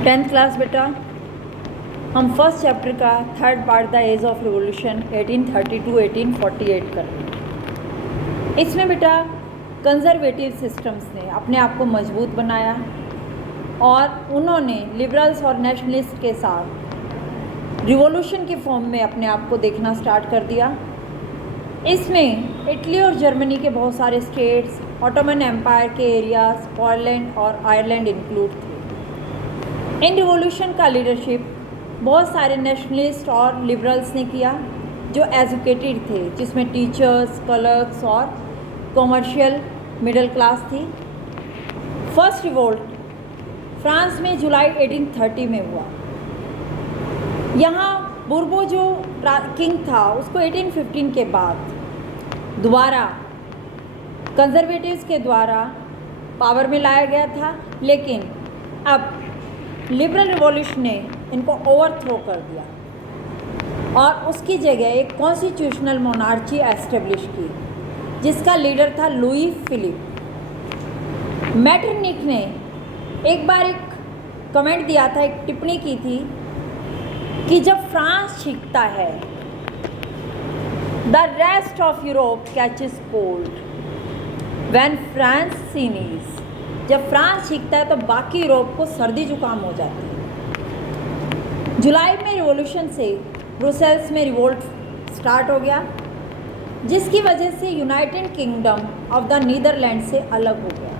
10th class बेटा, हम first chapter का third part the age of revolution 1832-1848 कर रहे हैं। इसमें बेटा कंजर्वेटिव सिस्टम्स ने अपने आप को मजबूत बनाया और उन्होंने लिबरल्स और नेशनलिस्ट के साथ रिवॉल्यूशन के फॉर्म में अपने आप को देखना स्टार्ट कर दिया। इसमें इटली और जर्मनी के बहुत सारे स्टेट्स, ऑटोमन एम्पायर के एरियाज, पोलैंड और आयरलैंड इंक्लूड थे। इन रिवॉल्यूशन का लीडरशिप बहुत सारे नेशनलिस्ट और लिबरल्स ने किया जो एजुकेटेड थे, जिसमें टीचर्स, क्लर्क्स और कॉमर्शियल मिडिल क्लास थी। फर्स्ट रिवोल्ट फ्रांस में जुलाई 1830 में हुआ। यहाँ बुर्बो जो किंग था उसको 1815 के बाद दोबारा कंजर्वेटिव्स के द्वारा पावर में लाया गया था, लेकिन अब लिबरल रिवॉल्यूशन ने इनको ओवरथ्रो कर दिया और उसकी जगह एक कॉन्स्टिट्यूशनल मोनार्ची एस्टेब्लिश की, जिसका लीडर था लुई फिलिप। मैटरनिक ने एक बार एक कमेंट दिया था, एक टिप्पणी की थी कि जब फ्रांस छींकता है the rest of Europe catches cold when France sneezes, जब फ्रांस छींकता है तो बाकी यूरोप को सर्दी जुकाम हो जाती है। जुलाई में रिवॉल्यूशन से ब्रुसेल्स में रिवोल्ट स्टार्ट हो गया, जिसकी वजह से United Kingdom of the Netherland से अलग हो गया।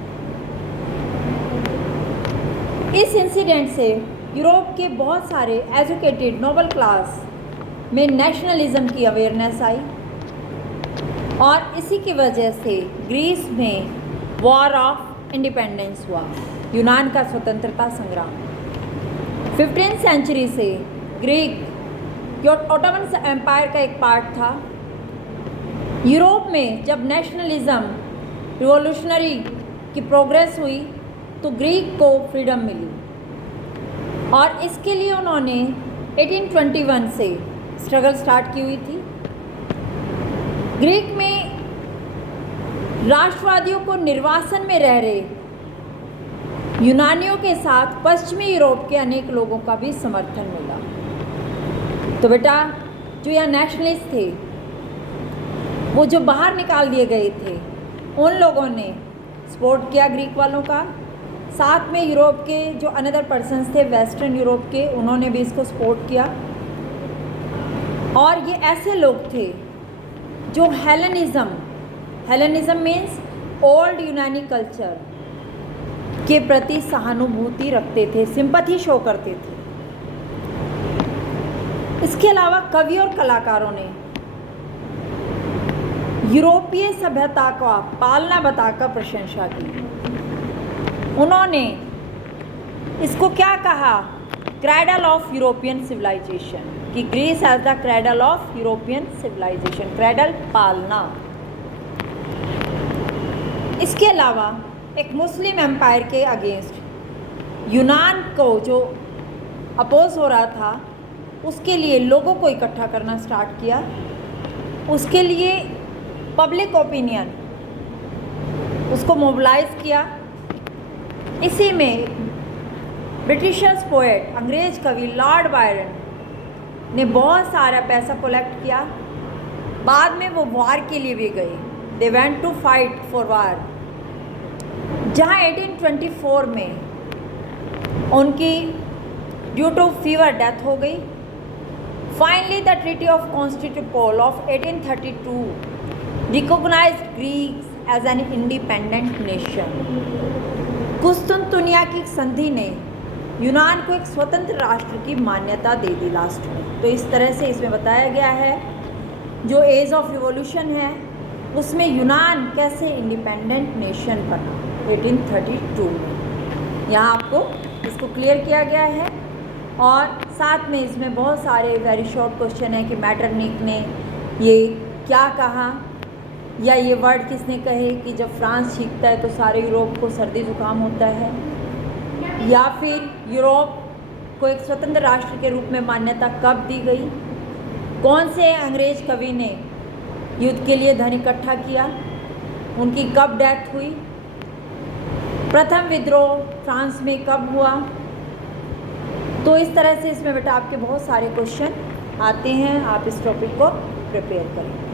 इस इंसिडेंट से यूरोप के बहुत सारे एजुकेटेड नोबल क्लास में नेशनलिज्म की अवेयरनेस आई और इसी की वजह से ग्रीस में वॉर ऑफ इंडिपेंडेंस हुआ, यूनान का स्वतंत्रता संग्राम। 15th सेंचुरी से ग्रीक जो ऑटोमन एम्पायर का एक पार्ट था, यूरोप में जब नेशनलिज्म रिवॉल्यूशनरी की प्रोग्रेस हुई तो ग्रीक को फ्रीडम मिली और इसके लिए उन्होंने 1821 से स्ट्रगल स्टार्ट की हुई थी। ग्रीक में राष्ट्रवादियों को निर्वासन में रह रहे यूनानियों के साथ पश्चिमी यूरोप के अनेक लोगों का भी समर्थन मिला। तो बेटा जो यहाँ नेशनलिस्ट थे, वो जो बाहर निकाल दिए गए थे, उन लोगों ने सपोर्ट किया ग्रीक वालों का। साथ में यूरोप के जो अनदर पर्सन्स थे वेस्टर्न यूरोप के, उन्होंने भी इसको सपोर्ट किया। और ये ऐसे लोग थे जो हेलेनिज्म मीन्स ओल्ड यूनानी कल्चर के प्रति सहानुभूति रखते थे, सिंपैथी शो करते थे। इसके अलावा कवि और कलाकारों ने यूरोपीय सभ्यता का पालना बताकर प्रशंसा की। उन्होंने इसको क्या कहा, क्रैडल ऑफ यूरोपियन सिविलाइजेशन, कि Greece as the cradle of European civilization, cradle पालना। इसके अलावा एक मुस्लिम एम्पायर के अगेंस्ट यूनान को जो अपोज हो रहा था, उसके लिए लोगों को इकट्ठा करना स्टार्ट किया। उसके लिए पब्लिक ओपिनियन उसको मोबिलाइज किया। इसी में ब्रिटिशर्स पोएट, अंग्रेज कवि लॉर्ड बायरन ने बहुत सारा पैसा कलेक्ट किया। बाद में वो वॉर के लिए भी गए, they went to fight for war, जहाँ 1824 में उनकी ड्यू टू फीवर डेथ हो गई। Finally the treaty of Constantinople of 1832 recognised Greece as an independent nation. कुस्तुनतुनिया की संधि ने यूनान को एक स्वतंत्र राष्ट्र की मान्यता दे दी लास्ट में। तो इस तरह से इसमें बताया गया है जो एज ऑफ रिवॉल्यूशन है उसमें यूनान कैसे इंडिपेंडेंट नेशन बना 1832 में। यहाँ आपको इसको क्लियर किया गया है और साथ में इसमें बहुत सारे वेरी शॉर्ट क्वेश्चन है कि मैटरनिक ने ये क्या कहा या ये वर्ड किसने कहे कि जब फ्रांस छींकता है तो सारे यूरोप को सर्दी जुकाम होता है, या फिर यूरोप को एक स्वतंत्र राष्ट्र के रूप में मान्यता कब दी गई, कौन से अंग्रेज कवि ने युद्ध के लिए धन इकट्ठा किया, उनकी कब डेथ हुई, प्रथम विद्रोह फ्रांस में कब हुआ, तो इस तरह से इसमें बेटा आपके बहुत सारे क्वेश्चन आते हैं, आप इस टॉपिक को प्रिपेयर करें।